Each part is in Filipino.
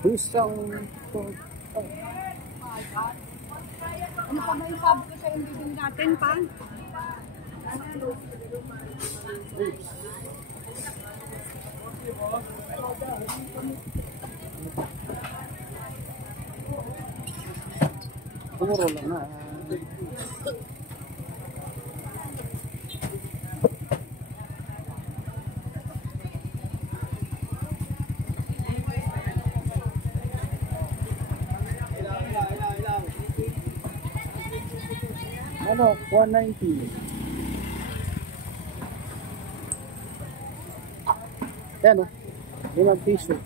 Isang... Ano pa ba yung sabi ko sa hindi natin pa? Puro lang na. Ano? 190. Yan o. 5 piso.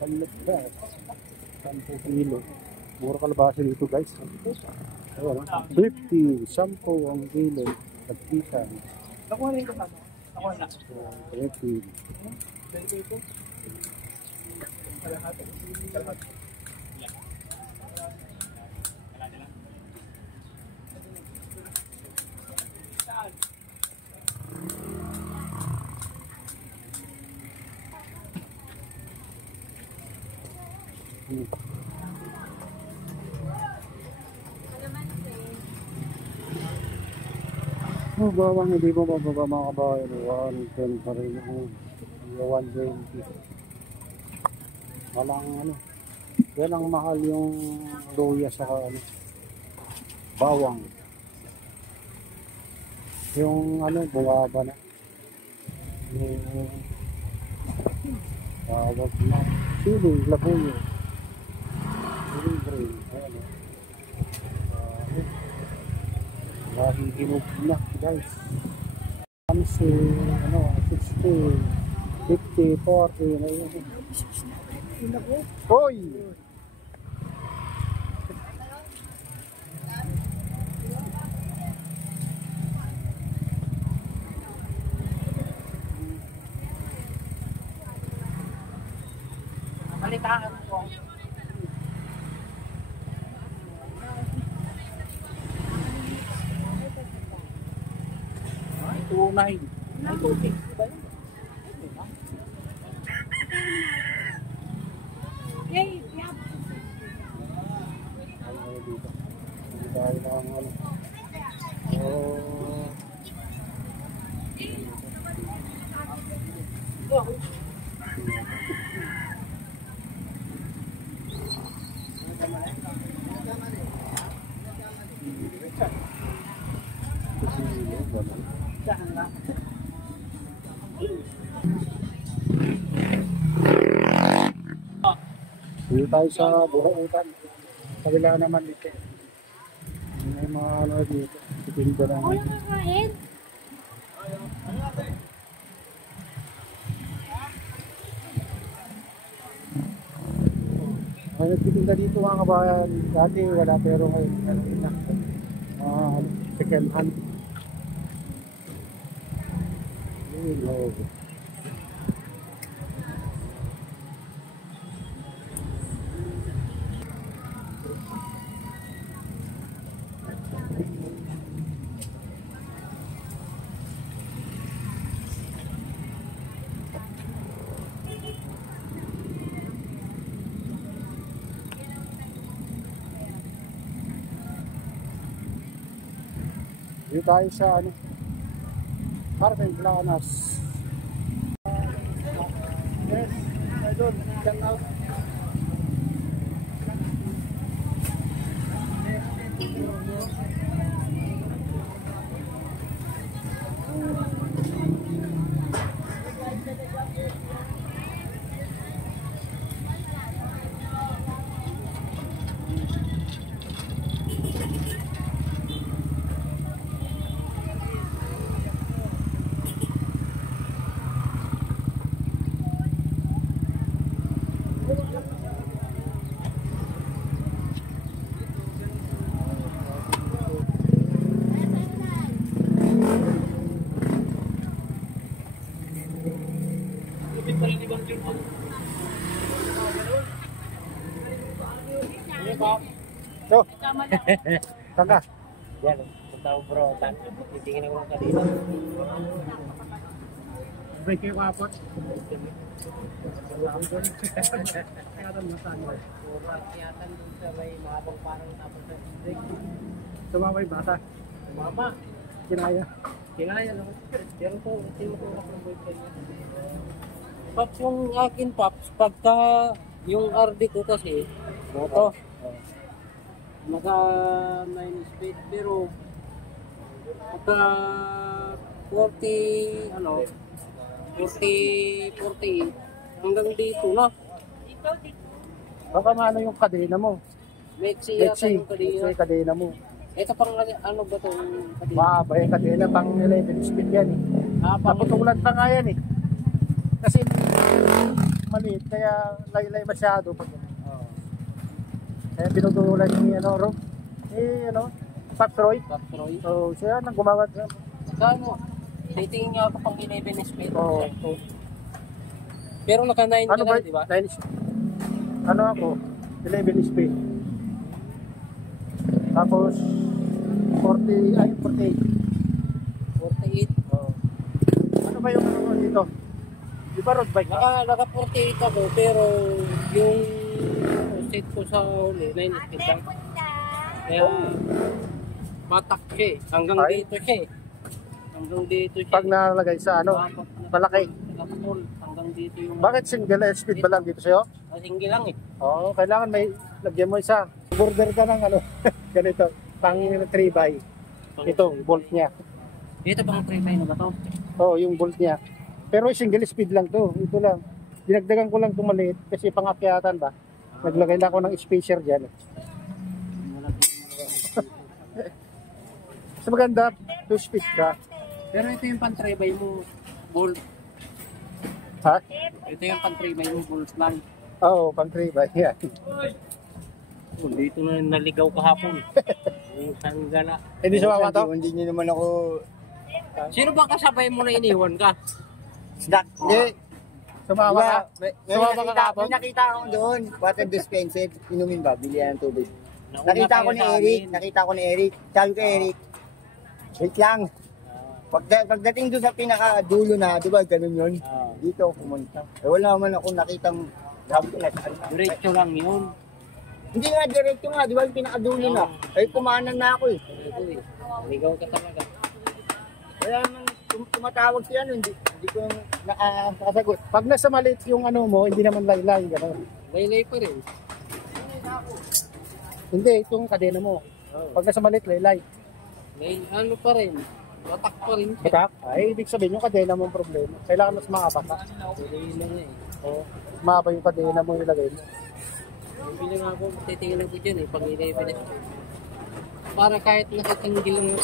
Kalabas. 10 kilo. Mura kalabasa dito guys. Ayun, 50. 10 ang kilo. Pagkisan. Nakuha rin ko pa. Nakuha na. 30. Dito ito. Kalahati. Kalahati. Saan? Oh, bawang hindi mo mababa mga kabayan. 110 pa rin ako. 120. Walang ano. Yan ang mahal yung luya sa ano. Bawang. Yung ano, bumaba na. Yung bawang na. Siling, labuyo. Siling green. Ayan o. Dahil hinog na guys. Pansi, ano, 60, 50, 40, ayun. Hoy! Malitaan ko. Tunay. May tubig. Diba yun? Yay! Yeah. Ano dito? Hindi tayo na ang ano. Oh. Dito tayo sa Burautan. Kabila naman dito. May mga ano dito. Titinda na. Ako lang kakain. Ay, nagtitinda dito mga kabayan. Dati wala pero ngayon. Ano na. Second hand. Yun, Dito tayo sa ano, Parking Planas. Yes, idol, shout out. Lupit pa rin ni Bang Jun. Ano ba? So, saan ka? Yan, punta ko bro. Titingin ako ng kanina. Break kayo kapot. Yatan dun sa may mahabang parang tapos sa break. Sumabay bata. Mama, Kinaya. kinaya lang. Pero po, tinutulak ng boyfriend niya. Pops, yung akin, Pops, pagka yung RD ko kasi, moto, naka 9 speed, pero pagka 40, ano, 40, 40, hanggang dito na. Baka maano yung kadena mo. Mexi yata Lexi, yung kanina. yung kadena mo. Ito pang ano ba itong kanina? Mahaba yung kadena, pang 11 speed yan eh. Pang Naputulan pa nga yan eh. Kasi maliit, kaya laylay masyado. Kaya pinutulan yung ano, Ro. Ano, Patroy. Patroy. So, siya nang gumawa siya. Magkano? Titingin niya ako pang 11 speed. Oo. Pero naka 9 Ano ka ba? na, di ba? 9 ano ako? 11 speed. Tapos 40, ay 48. 48. Oo. Ano ba yung ano mo dito? Di ba road bike? Naka 48 ako, pero yung set ko sa huli, 9 speed lang. Kaya, matak siya eh. Hanggang Ay. dito siya eh. Hanggang dito siya. Pag nalagay sa ano, malaki. Nakapul. Hanggang dito yung... Bakit single speed ba lang dito sa'yo? Single lang eh. Oo, kailangan may lagyan mo isa. Border ka ng ano, ganito, pang 3x. Ito, bolt niya. Dito pang 3 na ba to? Oo, yung bolt niya. Pero single speed lang to. Ito lang. Dinagdagan ko lang itong maliit kasi pangakyatan ba. Naglagay lang ako ng spacer dyan. Mas maganda, 2 speed ka. Pero ito yung pang 3 mo, bolt. Ha? Ito yung pang 3 mo, bolt lang. Oo, pang 3x. Yan. Oh, dito na naligaw kahapon. Yung sanggala. Hindi sumama to? Hindi nyo naman ako... Sino ba kasabay mo na iniwan ka? Snack. Hindi. Sumama ka? May Sumama ka nakita, kahapon? may nakita ako doon. Water dispenser. Inumin ba? Bilihan ng tubig. Nauna Nakita ko kayo ni sa Eric. amin. Nakita ko ni Eric. Sabi ko Eric. Wait lang. Pagdating doon sa pinakadulo na, di ba, ganun yun. Ah. Dito ako pumunta. Eh, wala naman ako nakitang... Sabi ko na, saan na? Diretso lang yun. Hindi nga, diretso nga. Di ba, yung pinakadulo na. Ay, kumanan na ako eh. Ito eh. Naligaw ka talaga. Kaya naman, tumatawag siya, ano, hindi ko nakasagot. Pag nasa maliit yung ano mo, hindi naman laylay. Gano'n. Laylay pa rin. Hindi, itong kadena mo. Pag nasa maliit, laylay. May ano pa rin. Tatak pa rin. Batak? Ay, ibig sabihin yung kadena mo ang problema. Kailangan mas mahaba ka. Tuloy lang eh. Oo. Mahaba yung kadena mo ilagay mo. Bibili nga ako, titingnan ko dyan eh. Pag nilay-bilis ko. Para kahit nakatinggil lang.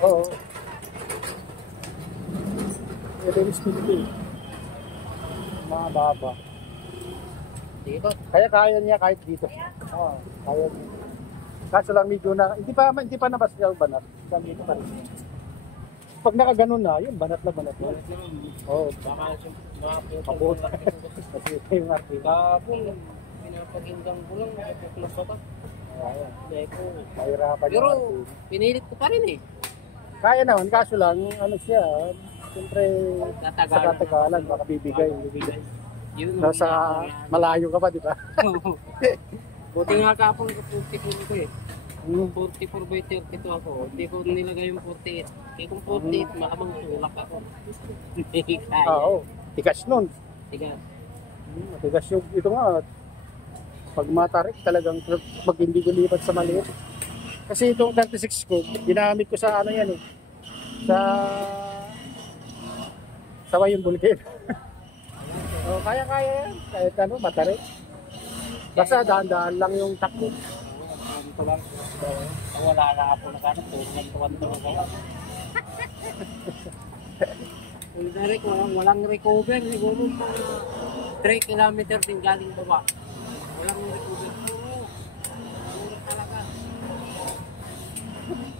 Oo. Ito yung speed ko eh. Mahaba. Di ba? Kaya kaya niya kahit dito. Oo, kaya niya. Kaso lang medyo na, hindi pa nabas yung banat. Dito pa rin. Pag nakaganon na, yun, banat na. Oo, Baka mabuta. Kasi ito yung artista. Kapon, pinapakinggan ko lang. Nakatuklas pa ba? Oo, Dahil ko. mahirapan yung Pero, artista. pinilit ko pa rin eh. Kaya naman, kaso lang, ano siya, siyempre, sa Tatagalan. katagalan, baka bibigay. Yun. Nasa malayo ka pa, di ba? Buti nga kapon, tipon ko eh. Kung 44 by 32 ako, hindi ko nilagay yung 48. Kaya kung 48, malamang tulak ako. Hindi kaya. Oo. Tigas nun. Tigas. Matigas yung, ito nga, pag matarik talagang, pag hindi ko lipat sa maliit. Kasi itong 36 ko, ginamit ko sa ano yan eh, sa Wayong Bulkid. So, kaya-kaya yan, kahit ano, matarik. Basta dahan-dahan lang yung takbo. Ito lang. Wala na ako na kano, tuwan ako. Kung direct, walang recover, siguro mga 3 kilometer din galing baba. Walang recover. Oo. Mura talaga.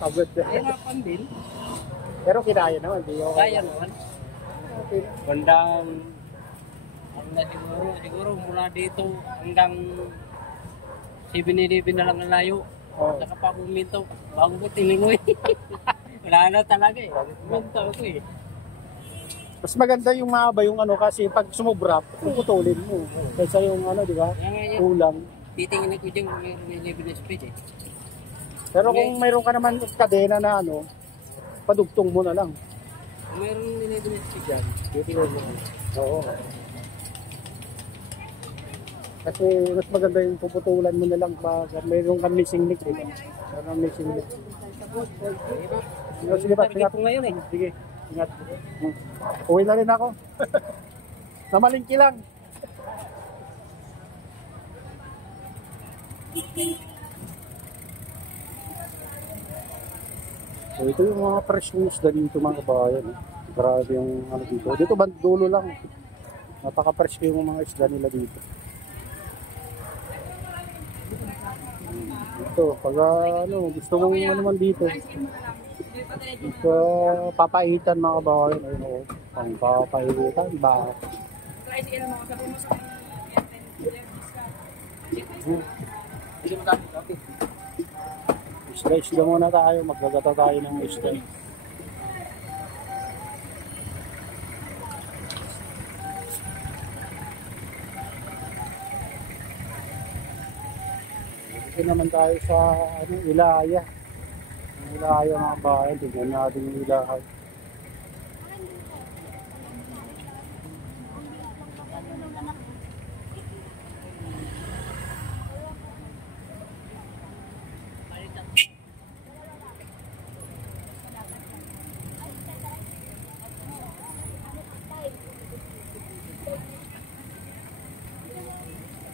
Pagod. Hirapan din. Pero kinaya naman, di ako. Kaya naman. Okay. Bandang, ang na siguro mula dito hanggang 7-Eleven na lang ang layo. Oh. Saka pa buminto, bago ko tiningoy. Wala na talaga eh. Buminto ako eh. Mas maganda yung mahaba yung ano kasi pag sumubra, puputulin mo. Kaysa yung ano, di ba? Kaya nga yan, Kulang. titingnan ko dyan kung mayroon 11 speed eh. Pero kung mayroon ka naman kadena na ano, padugtong mo na lang. Kung mayroon 11 speed dyan, titingnan mo. Oo. Kasi mas maganda yung puputulan mo na lang pag mayroon kang missing link, di ba? Mayroon kang missing link. Sige ba? Target ko ngayon eh. Sige. Ingat. Uwi na rin ako. Namalingki lang. So ito yung mga fresh na isda dito mga kabayan. Grabe yung ano dito. Dito dulo lang. Napaka-fresh yung mga isda nila dito. Ito, pag ano, gusto mong ano man dito. Ito, papaitan mga kabayan. Ayun o, pang papaitan ba? Isda muna tayo, maggagata tayo ng isda. Dito naman tayo sa ano, Ilaya. Ilaya mga bayan, tignan natin yung Ilaya.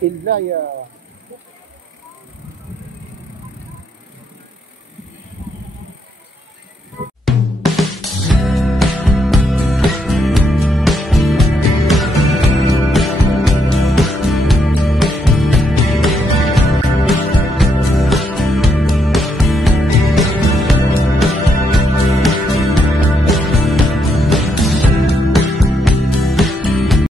Ilaya.